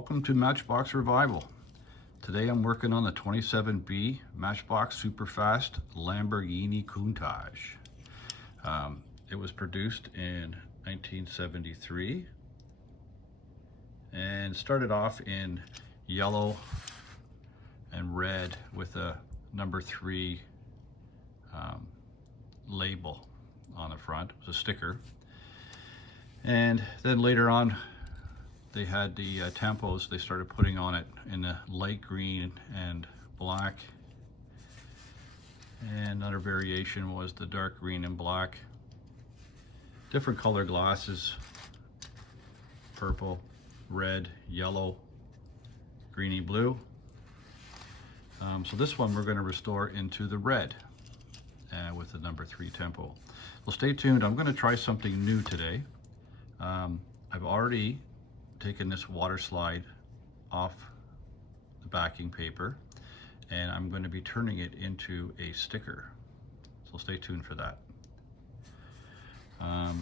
Welcome to Matchbox Revival. Today I'm working on the 27B Matchbox Superfast Lamborghini Countach. It was produced in 1973 and started off in yellow and red with a number 3 label on the front. It was a sticker. And then later on they had the tampos they started putting on it in the light green and black, and another variation was the dark green and black. Different color glasses: purple, red, yellow, greeny blue. So this one we're going to restore into the red with the number 3 tempo. Well, stay tuned. I'm going to try something new today. I've already taken this water slide off the backing paper, and I'm going to be turning it into a sticker. So stay tuned for that.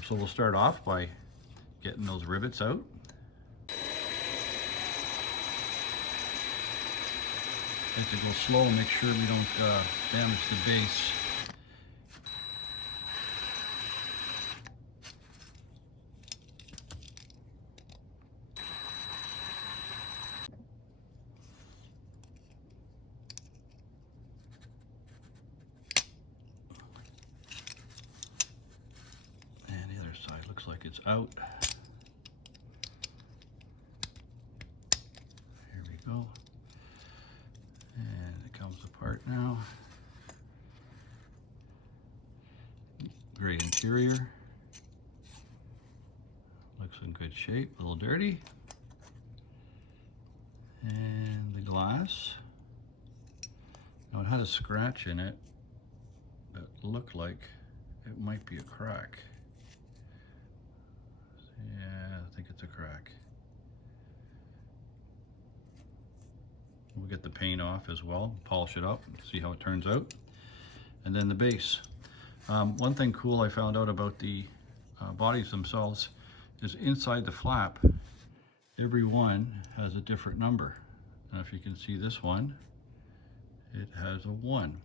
So we'll start off by getting those rivets out. Have to go slow and make sure we don't damage the base. Looks like it's out. Here we go. And it comes apart now. Great interior. Looks in good shape, a little dirty. And the glass. Now it had a scratch in it that looked like it might be a crack. Yeah, I think it's a crack. We'll get the paint off as well, polish it up, see how it turns out. And then the base. One thing cool I found out about the bodies themselves is inside the flap, every one has a different number. Now if you can see this one, it has a 1.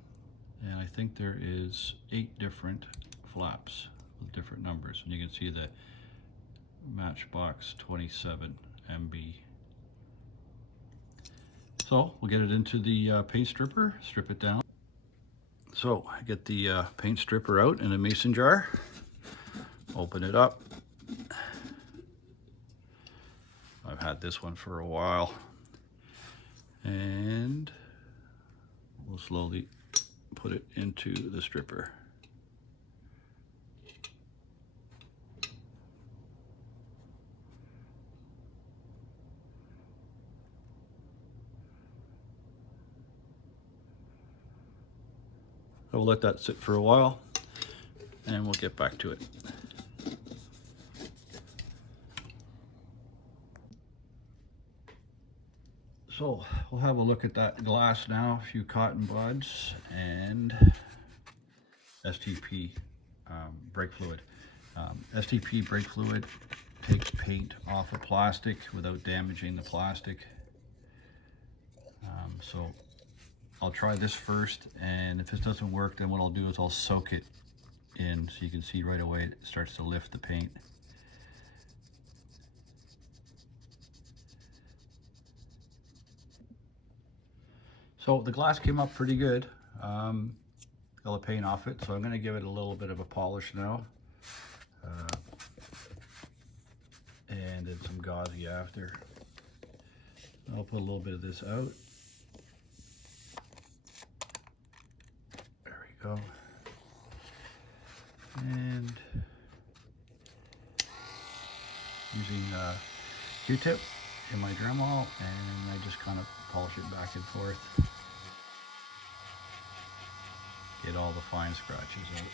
And I think there is 8 different flaps with different numbers. And you can see the Matchbox 27MB. So we'll get it into the paint stripper, strip it down. So I get the paint stripper out in a mason jar, open it up. I've had this one for a while, and we'll slowly put it into the stripper. I'll let that sit for a while and we'll get back to it. So we'll have a look at that glass now. A few cotton buds and STP brake fluid. STP brake fluid takes paint off of plastic without damaging the plastic. So I'll try this first, and if this doesn't work, then what I'll do is I'll soak it in so you can see right away it starts to lift the paint. So the glass came up pretty good. Got the paint off it, so I'm going to give it a little bit of a polish now. And then some gauzy after. I'll put a little bit of this out. Go. And using a Q-tip in my Dremel, and I just kind of polish it back and forth. Get all the fine scratches out.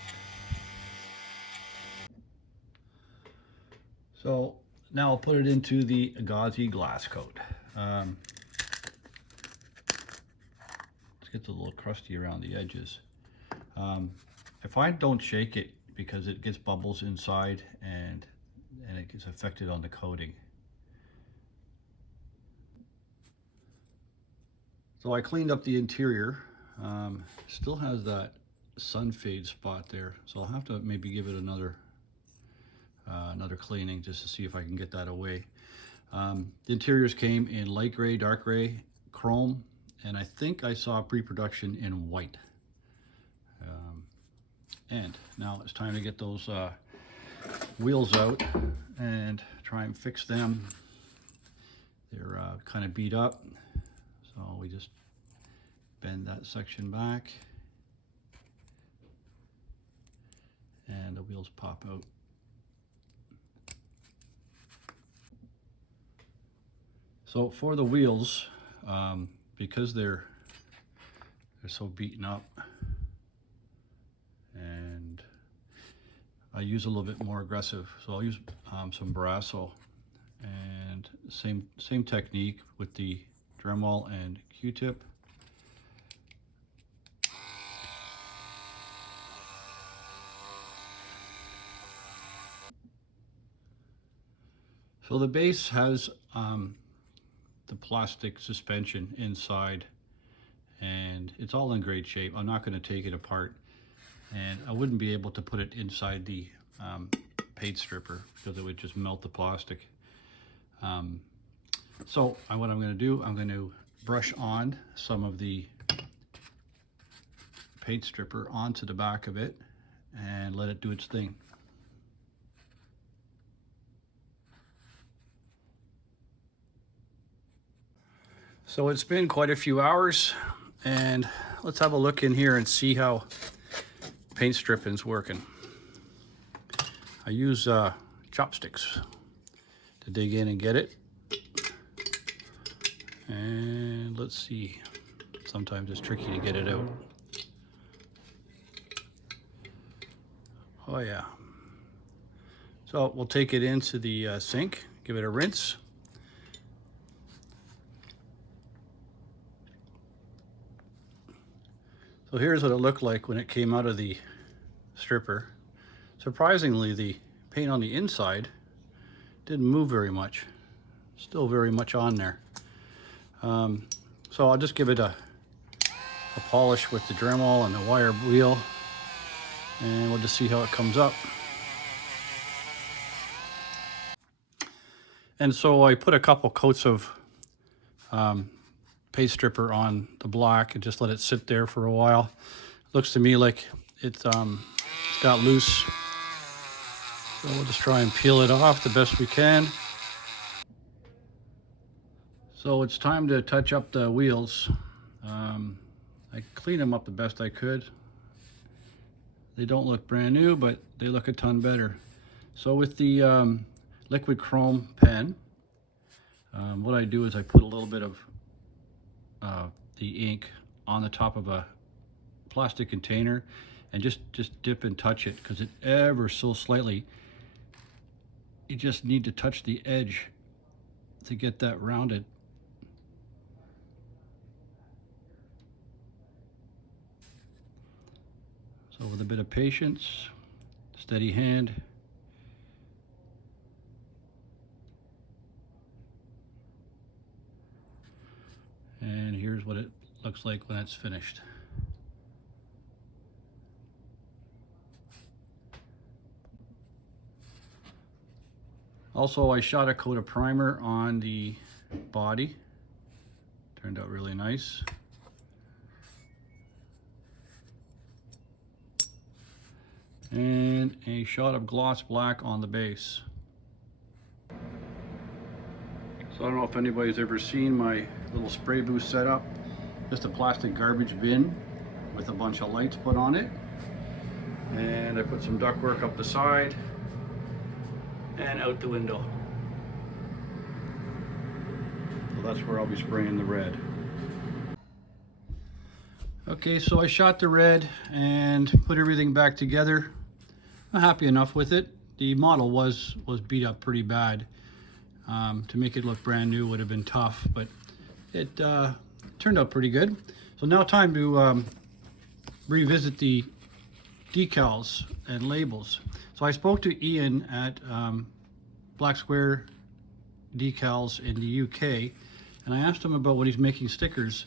So now I'll put it into the gauzy glass coat. It gets a little crusty around the edges. If I don't shake it, because it gets bubbles inside and it gets affected on the coating. So I cleaned up the interior. Still has that sun fade spot there, so I'll have to maybe give it another cleaning just to see if I can get that away. The interiors came in light gray, dark gray, chrome, and I think I saw pre-production in white. And now it's time to get those wheels out and try and fix them. They're kind of beat up, so we just bend that section back and the wheels pop out. So for the wheels, because they're so beaten up, and I use a little bit more aggressive, so I'll use some Brasso, and same technique with the Dremel and Q-tip. So the base has the plastic suspension inside, and it's all in great shape. I'm not going to take it apart, and I wouldn't be able to put it inside the paint stripper because it would just melt the plastic. So what I'm going to do, I'm going to brush on some of the paint stripper onto the back of it and let it do its thing. So it's been quite a few hours, and let's have a look in here and see how paint stripping's working. I use chopsticks to dig in and get it. And let's see, sometimes it's tricky to get it out. Oh yeah. So we'll take it into the sink, give it a rinse. So here's what it looked like when it came out of the stripper. Surprisingly, the paint on the inside didn't move very much. Still very much on there. So I'll just give it a polish with the Dremel and the wire wheel, and we'll just see how it comes up. And so I put a couple coats of paint stripper on the black and just let it sit there for a while. Looks to me like it's got loose. So we'll just try and peel it off the best we can. So it's time to touch up the wheels. I cleaned them up the best I could. They don't look brand new, but they look a ton better. So with the liquid chrome pen, what I do is I put a little bit of the ink on the top of a plastic container and just dip and touch it, because it ever so slightly, you just need to touch the edge to get that rounded. So with a bit of patience, steady hand, and here's what it looks like when it's finished. Also, I shot a coat of primer on the body. Turned out really nice. And a shot of gloss black on the base. So I don't know if anybody's ever seen my little spray booth setup. Just a plastic garbage bin with a bunch of lights put on it. And I put some ductwork up the side and out the window. So that's where I'll be spraying the red. Okay, so I shot the red and put everything back together. I'm happy enough with it. The model was beat up pretty bad. To make it look brand new would have been tough, but it turned out pretty good. So now time to revisit the decals and labels. So I spoke to Ian at Black Square Decals in the UK, and I asked him about when he's making stickers,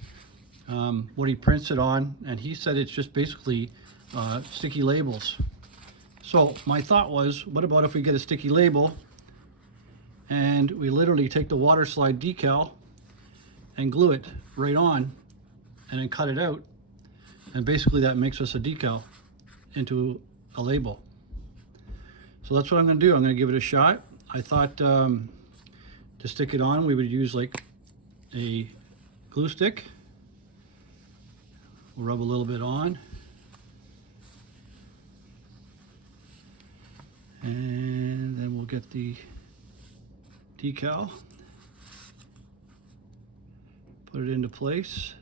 what he prints it on, and he said it's just basically sticky labels. So my thought was, what about if we get a sticky label and we literally take the water slide decal and glue it right on and then cut it out, and basically that makes us a decal into a label. So that's what I'm going to do. I'm going to give it a shot. I thought to stick it on we would use like a glue stick. We'll rub a little bit on, and then we'll get the decal, put it into place.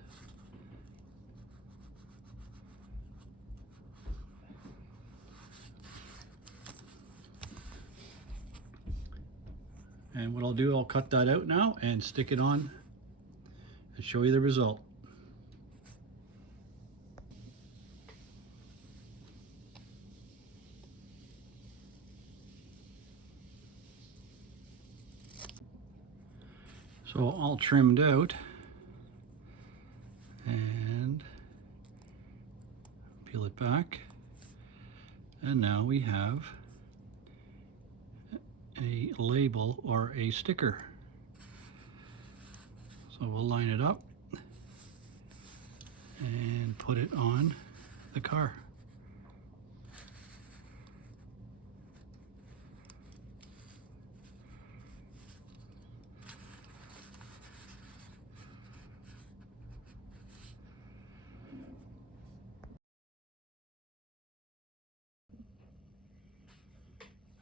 And what I'll do, I'll cut that out now and stick it on and show you the result. So all trimmed out, and peel it back, and now we have a label or a sticker. So we'll line it up and put it on the car.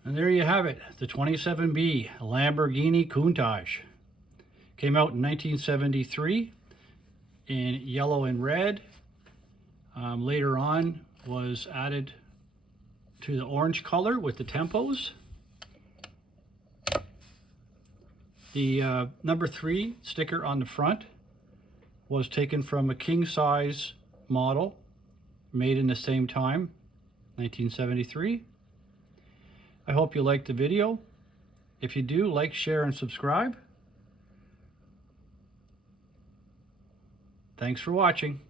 And there you have it, the 27B Lamborghini Countach. Came out in 1973 in yellow and red. Later on was added to the orange color with the tempos. The number 3 sticker on the front was taken from a king size model made in the same time, 1973. I hope you liked the video. If you do, like, share, and subscribe. Thanks for watching.